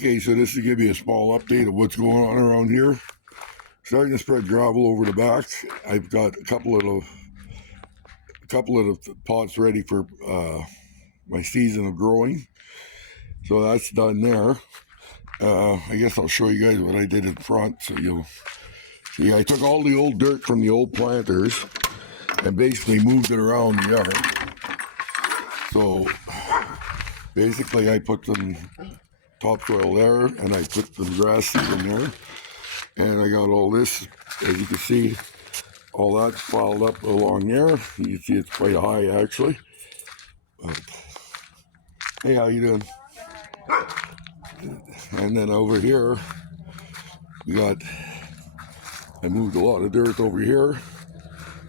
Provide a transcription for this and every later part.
Okay, so this is going to be a small update of what's going on around here. Starting to spread gravel over the back. I've got a couple of pots ready for my season of growing. So that's done there. I guess I'll show you guys what I did in front so you'll see. I took all the old dirt from the old planters and basically moved it around the yard. So basically I put some topsoil there and I put some grass seed in there. And I got all this, as you can see, all that's piled up along there. You can see it's quite high actually. But, hey, how you doing? And then over here, I moved a lot of dirt over here,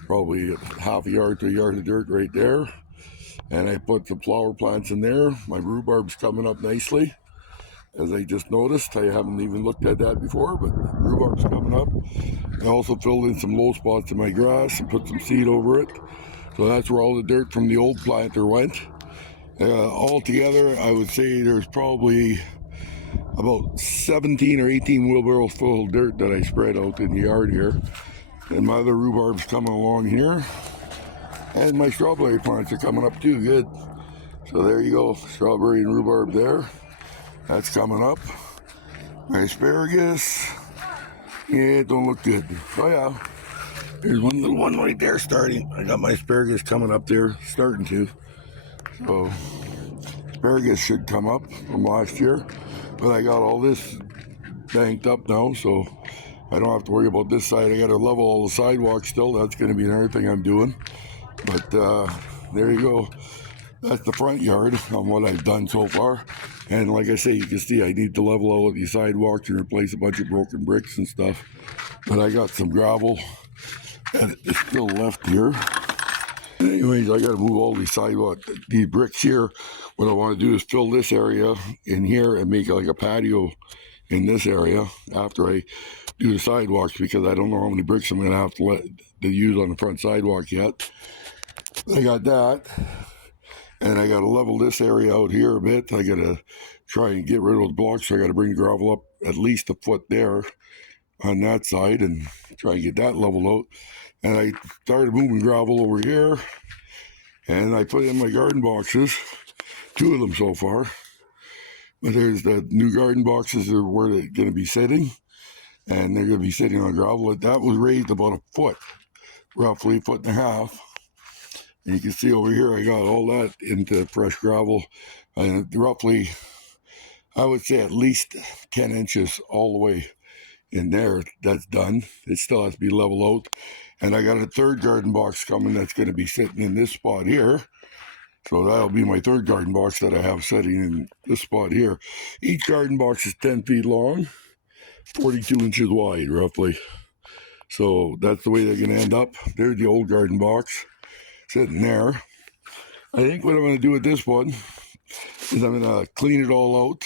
probably half a yard to a yard of dirt right there. And I put some flower plants in there. My rhubarb's coming up nicely. As I just noticed, I haven't even looked at that before, but rhubarb's coming up. I also filled in some low spots in my grass and put some seed over it. So that's where all the dirt from the old planter went. All together, I would say there's probably about 17 or 18 wheelbarrows full of dirt that I spread out in the yard here. And my other rhubarb's coming along here. And my strawberry plants are coming up too, good. So there you go, strawberry and rhubarb there. That's coming up. My asparagus, yeah, it don't look good. Oh yeah, there's one little one right there starting. I got my asparagus coming up there, starting to. So asparagus should come up from last year, but I got all this banked up now, so I don't have to worry about this side. I got to level all the sidewalks still. That's going to be another thing I'm doing. But there you go. That's the front yard on what I've done so far. And like I say, you can see I need to level out the sidewalks and replace a bunch of broken bricks and stuff. But I got some gravel that is still left here. Anyways, I got to move all these these bricks here. What I want to do is fill this area in here and make like a patio in this area after I do the sidewalks, because I don't know how many bricks I'm going to have to use on the front sidewalk yet. I got that. And I got to level this area out here a bit. I got to try and get rid of those blocks. So I got to bring the gravel up at least a foot there on that side and try and get that leveled out. And I started moving gravel over here. And I put in my garden boxes, 2 of them so far. But there's the new garden boxes are where they're going to be sitting. And they're going to be sitting on gravel. That was raised about a foot, roughly a foot and a half. And you can see over here, I got all that into fresh gravel, and roughly, I would say at least 10 inches all the way in there. That's done. It still has to be leveled out. And I got a third garden box coming that's going to be sitting in this spot here. So that'll be my third garden box that I have sitting in this spot here. Each garden box is 10 feet long, 42 inches wide, roughly. So that's the way they're going to end up. There's the old garden box sitting there. I think what I'm going to do with this one is I'm going to clean it all out,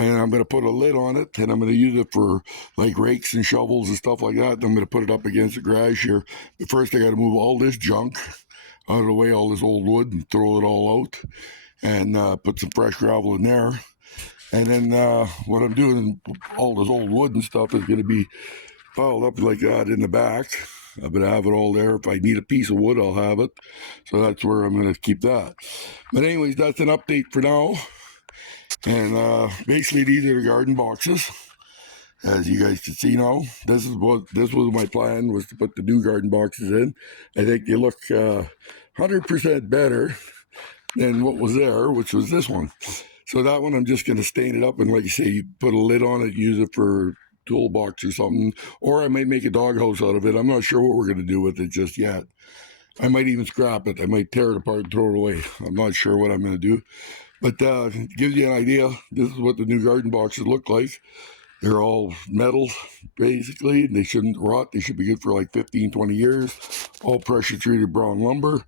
and I'm going to put a lid on it, and I'm going to use it for like rakes and shovels and stuff like that. And I'm going to put it up against the garage here. But first I got to move all this junk out of the way, all this old wood, and throw it all out, and put some fresh gravel in there. And then what I'm doing, all this old wood and stuff is going to be piled up like that in the back. I'm going to have it all there. If I need a piece of wood, I'll have it. So that's where I'm going to keep that. But anyways, that's an update for now. And basically, these are the garden boxes. As you guys can see now, this was my plan, was to put the new garden boxes in. I think they look 100% better than what was there, which was this one. So that one, I'm just going to stain it up, and like you say, you put a lid on it, use it for toolbox or something, or I might make a doghouse out of it. I'm not sure what we're going to do with it just yet. I might even scrap it. I might tear it apart and throw it away. I'm not sure what I'm going to do, but it gives you an idea. This is what the new garden boxes look like. They're all metal, basically. They shouldn't rot. They should be good for like 15, 20 years. All pressure treated brown lumber,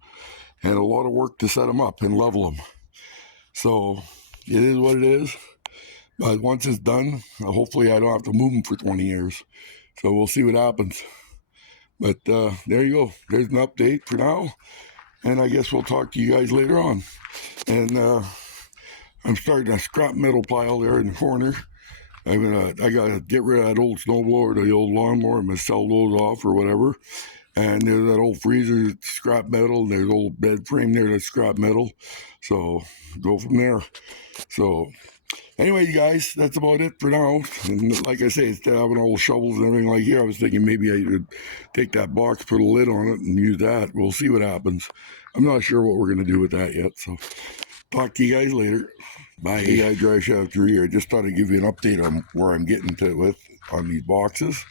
and a lot of work to set them up and level them. So it is what it is. But once it's done, hopefully I don't have to move them for 20 years. So we'll see what happens. But there you go. There's an update for now. And I guess we'll talk to you guys later on. And I'm starting a scrap metal pile there in the corner. I gotta get rid of that old snowblower, the old lawnmower. I'm gonna sell those off or whatever. And there's that old freezer, it's scrap metal. And there's old bed frame there, that's scrap metal. So go from there. So anyway, you guys, that's about it for now. And like I say, instead of having all the shovels and everything like here, I was thinking maybe I could take that box, put a lid on it, and use that. We'll see what happens. I'm not sure what we're going to do with that yet. So talk to you guys later. Bye. Hey guys, DriveShaftdrew here. I just thought I'd give you an update on where I'm getting to with on these boxes.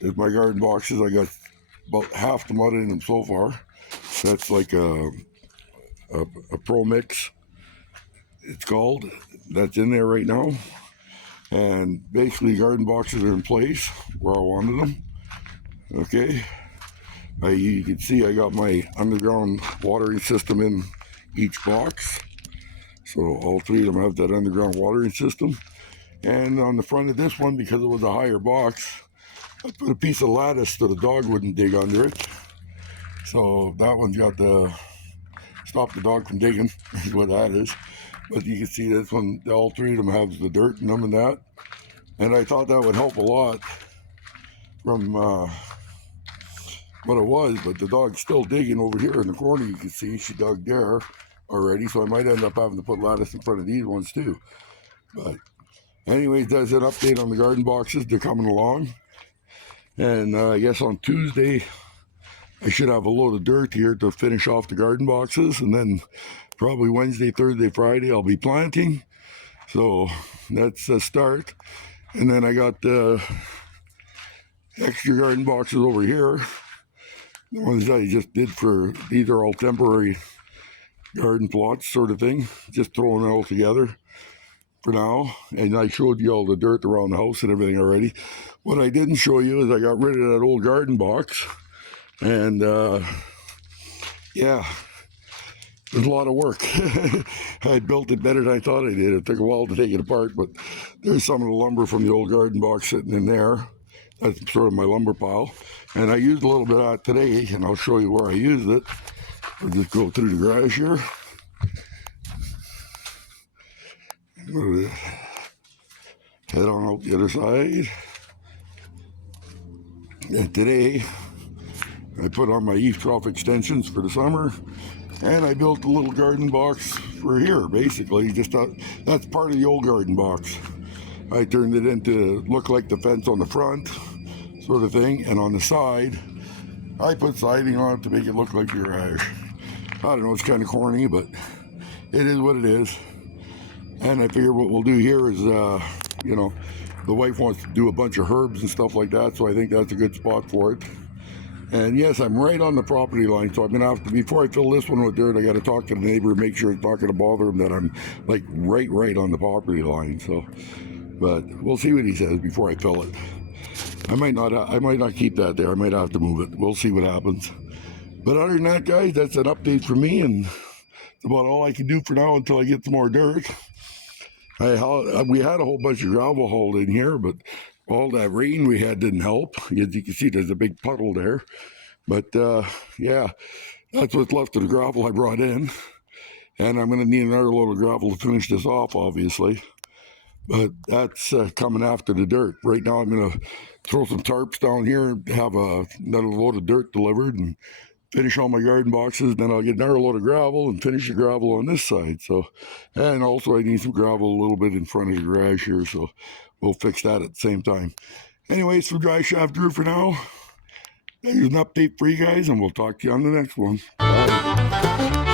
There's my garden boxes. I got about half the mud in them so far. That's like a Pro Mix, it's called. That's in there right now. And basically garden boxes are in place where I wanted them. Okay. You can see I got my underground watering system in each box. So all three of them have that underground watering system. And on the front of this one, because it was a higher box, I put a piece of lattice so the dog wouldn't dig under it. So that one's got the stop the dog from digging, is what that is. But you can see this one, all three of them have the dirt in them and that. And I thought that would help a lot from what it was, but the dog's still digging over here in the corner. You can see she dug there already, so I might end up having to put lattice in front of these ones too. But anyways, that's an update on the garden boxes. They're coming along. And I guess on Tuesday, I should have a load of dirt here to finish off the garden boxes. And then probably Wednesday, Thursday, Friday, I'll be planting. So that's a start. And then I got the extra garden boxes over here. The ones I just did for, these are all temporary garden plots sort of thing. Just throwing it all together for now. And I showed you all the dirt around the house and everything already. What I didn't show you is I got rid of that old garden box. And yeah, it was a lot of work. I built it better than I thought I did. It took a while to take it apart, but there's some of the lumber from the old garden box sitting in there. That's sort of my lumber pile. And I used a little bit of that today, and I'll show you where I used it. I'll just go through the garage here. Head on out the other side. And today, I put on my eave trough extensions for the summer, and I built a little garden box for here, basically. Just that's part of the old garden box. I turned it into look like the fence on the front, sort of thing, and on the side, I put siding on it to make it look like the garage. I don't know, it's kind of corny, but it is what it is. And I figure what we'll do here is, you know, the wife wants to do a bunch of herbs and stuff like that, so I think that's a good spot for it. And yes, I'm right on the property line, so I'm gonna have to, before I fill this one with dirt, I gotta talk to the neighbor and make sure it's not gonna bother him that I'm like right on the property line. So, but we'll see what he says before I fill it. I might not keep that there. I might have to move it. We'll see what happens. But other than that, guys, that's an update for me, and it's about all I can do for now until I get some more dirt. We had a whole bunch of gravel hauled in here, but all that rain we had didn't help. As you can see, there's a big puddle there. But yeah, that's what's left of the gravel I brought in. And I'm going to need another load of gravel to finish this off, obviously. But that's coming after the dirt. Right now I'm going to throw some tarps down here and have another load of dirt delivered and finish all my garden boxes. Then I'll get another load of gravel and finish the gravel on this side. So, and also I need some gravel a little bit in front of the garage here. So we'll fix that at the same time. Anyways, from DriveShaftdrew for now. There's an update for you guys, and we'll talk to you on the next one. Bye.